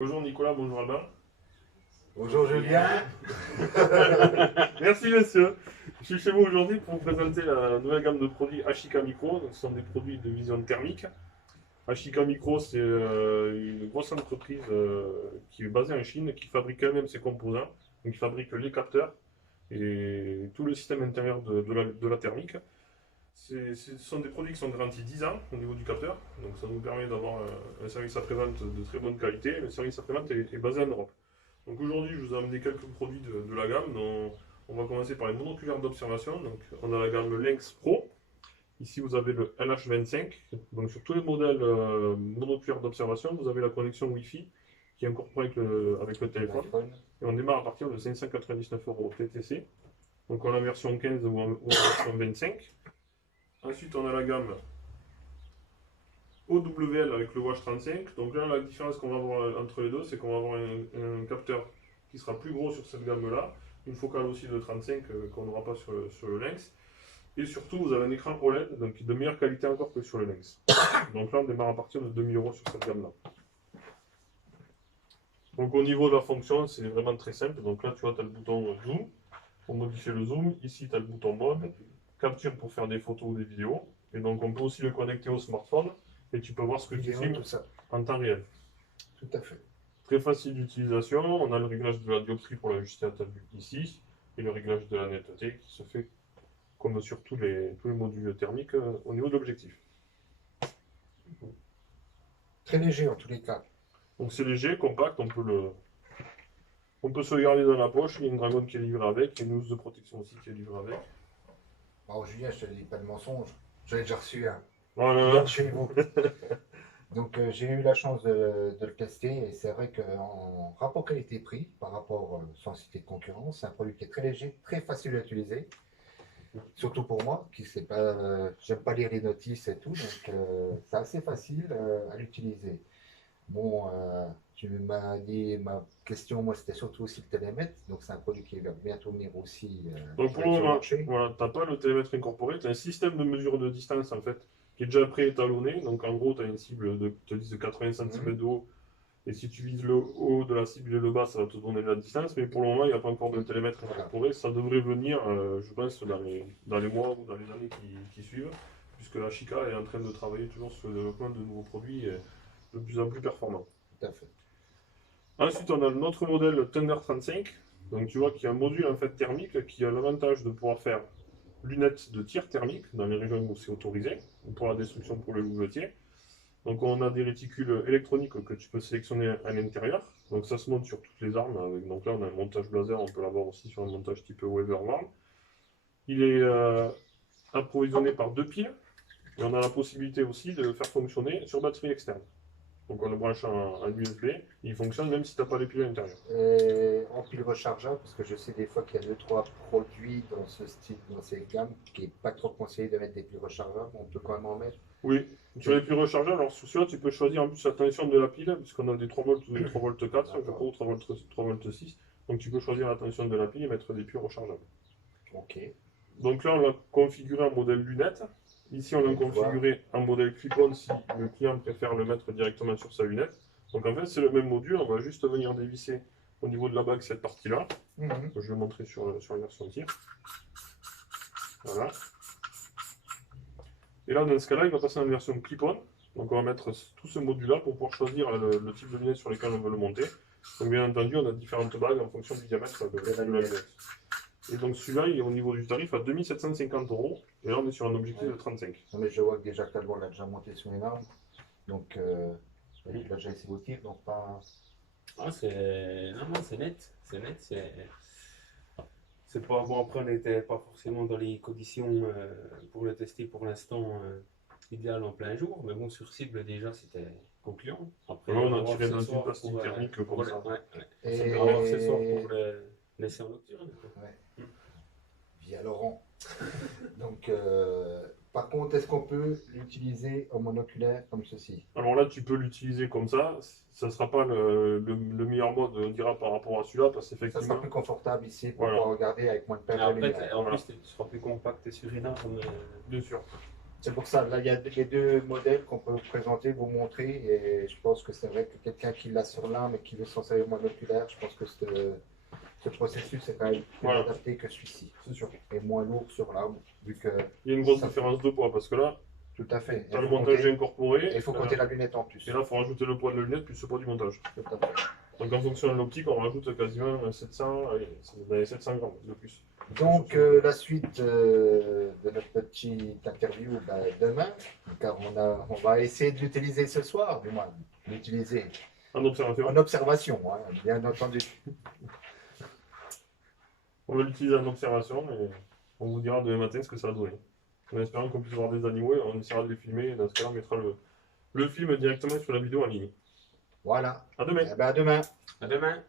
Bonjour Nicolas, bonjour Albin. Bonjour Julien. Merci monsieur. Je suis chez vous aujourd'hui pour vous présenter la nouvelle gamme de produits Ashika Micro. Donc, ce sont des produits de vision thermique. Ashika Micro, c'est une grosse entreprise qui est basée en Chine, qui fabrique elle-même ses composants. Donc, qui fabrique les capteurs et tout le système intérieur de la thermique. Ce sont des produits qui sont garantis 10 ans au niveau du capteur. Donc ça nous permet d'avoir un service après-vente de très bonne qualité. Le service après-vente est basé en Europe. Donc aujourd'hui, je vous ai amené quelques produits de la gamme. Donc, on va commencer par les monoculaires d'observation. Donc on a la gamme Lynx Pro. Ici, vous avez le LH25. Donc sur tous les modèles monoculaires d'observation, vous avez la connexion Wi-Fi qui est incorporée avec le téléphone. Et on démarre à partir de 599 € TTC. Donc on a la version 15 ou en version 25. Ensuite, on a la gamme OWL avec le Watch 35. Donc là, la différence qu'on va avoir entre les deux, c'est qu'on va avoir un capteur qui sera plus gros sur cette gamme-là, une focale aussi de 35 qu'on n'aura pas sur le Lynx. Et surtout, vous avez un écran OLED, donc de meilleure qualité encore que sur le Lynx. Donc là, on démarre à partir de 2000 € sur cette gamme-là. Donc au niveau de la fonction, c'est vraiment très simple. Donc là, tu vois, tu as le bouton Zoom pour modifier le zoom. Ici, tu as le bouton Mode, capture pour faire des photos ou des vidéos. Et donc, on peut aussi le connecter au smartphone et tu peux voir ce que tu filmes en temps réel. Tout à fait. Très facile d'utilisation. On a le réglage de la dioptrie pour l'ajuster à ta vue ici et le réglage de la netteté qui se fait comme sur tous les modules thermiques au niveau de l'objectif. Très léger en tous les cas. Donc, c'est léger, compact, on peut se le garder dans la poche. Il y a une dragonne qui est livrée avec, il y a une housse de protection aussi qui est livrée avec. Bon, Julien, je te dis pas de mensonge. J'en ai déjà reçu un. Voilà. Chez vous. Donc j'ai eu la chance de le tester et c'est vrai qu'en rapport qualité-prix, par rapport sans citer de concurrence, c'est un produit qui est très léger, très facile à utiliser. Surtout pour moi, qui sais pas, j'aime pas lire les notices et tout, donc c'est assez facile à l'utiliser. Bon, tu m'as dit, ma question, moi, c'était surtout aussi le télémètre. Donc, c'est un produit qui va bientôt venir aussi Donc pour sur le le moment, marché. voilà, tu n'as pas le télémètre incorporé, tu as un système de mesure de distance en fait qui est déjà préétalonné. Donc en gros, tu as une cible de 80 cm de haut. Et si tu vises le haut de la cible et le bas, ça va te donner de la distance. Mais pour le moment, il n'y a pas encore de télémètre incorporé. Ça devrait venir, je pense, dans les mois ou dans les années qui suivent, puisque la Chica est en train de travailler toujours sur le développement de nouveaux produits de plus en plus performants. Tout à fait. Ensuite, on a notre modèle Thunder 35. Donc, tu vois qu'il y a un module en fait thermique qui a l'avantage de pouvoir faire lunettes de tir thermique dans les régions où c'est autorisé, ou pour la destruction pour le louvetier. Donc, on a des réticules électroniques que tu peux sélectionner à l'intérieur. Donc, ça se monte sur toutes les armes. Donc là, on a un montage blazer, on peut l'avoir aussi sur un montage type Weaver Warm. Il est approvisionné par deux piles. Et on a la possibilité aussi de le faire fonctionner sur batterie externe. Donc on le branche en USB, il fonctionne même si tu n'as pas les piles à l'intérieur. En pile rechargeable, parce que je sais des fois qu'il y a 2-3 produits dans ce style, dans ces gammes, qui n'est pas trop conseillé de mettre des piles rechargeables. On peut quand même en mettre. Oui, sur les piles rechargeables, alors sur celui-là, tu peux choisir en plus la tension de la pile, puisqu'on a des 3 volts ou des 3 volts 4, je crois, ou 3 volts 6. Donc tu peux choisir la tension de la pile et mettre des piles rechargeables. Ok. Donc là, on l'a configuré en modèle lunette. Ici, on l'a configuré en modèle clip-on si le client préfère le mettre directement sur sa lunette. Donc en fait, c'est le même module, on va juste venir dévisser au niveau de la bague cette partie-là. Je vais montrer sur la version tir. Voilà. Et là, dans ce cas-là, il va passer en version clip-on. Donc on va mettre tout ce module-là pour pouvoir choisir le type de lunette sur lesquelles on veut le monter. Donc bien entendu, on a différentes bagues en fonction du diamètre de la lunette. Et donc celui-là, il est au niveau du tarif à 2750 €. Et là, on est sur un objectif de 35. Non, mais je vois que déjà Calvo l'a déjà monté sur une arme. Donc, il a déjà essayé au tir, donc pas. Ah, c'est. Non, non, c'est net. C'est net. C'est pas. Bon, après, on n'était pas forcément dans les conditions pour le tester pour l'instant idéal en plein jour. Mais bon, sur cible, déjà, c'était concluant. Après, Là, on va a voir tiré ce dans une soir plastique pour, thermique pour comme le- ça. ouais, ouais. Et- On va voir ce soir pour le laisser en nocturne. Ouais. Via Laurent. Donc, par contre, est-ce qu'on peut l'utiliser en monoculaire comme ceci? Alors là, tu peux l'utiliser comme ça. Ça ne sera pas le meilleur mode, on dira, par rapport à celui-là, parce Ça sera qu'effectivement, plus confortable ici pour voilà. pouvoir regarder avec moins de perte Mais de après, lumière. en Voilà. plus, tu seras plus compacté sur une arme. Bien sûr. C'est pour ça, là, il y a les deux modèles qu'on peut vous présenter, vous montrer, et je pense que c'est vrai que quelqu'un qui l'a sur l'un, mais qui veut s'en servir monoculaire, je pense que ce processus est quand même plus Voilà. adapté que celui-ci. C'est sûr. Et moins lourd sur l'arme, vu que Il y a une grosse Ça- différence de poids parce que là, tout à fait. tu as le montage incorporé. Et il faut compter la lunette en plus. Et là, il faut rajouter le poids de la lunette plus le poids du montage. Tout à fait. Donc en fonction de l'optique, on rajoute quasiment 700, allez, c'est dans les 700 grammes de plus. Donc la suite de notre petite interview demain, car on va essayer de l'utiliser ce soir, du moins l'utiliser En observation, en observation, hein, bien entendu. on va l'utiliser en observation et on vous dira demain matin ce que ça a donné. En espérant qu'on puisse voir des animaux et on essaiera de les filmer. Et dans ce cas-là, on mettra le film directement sur la vidéo en ligne. Voilà. À demain. Eh ben, à demain. À demain.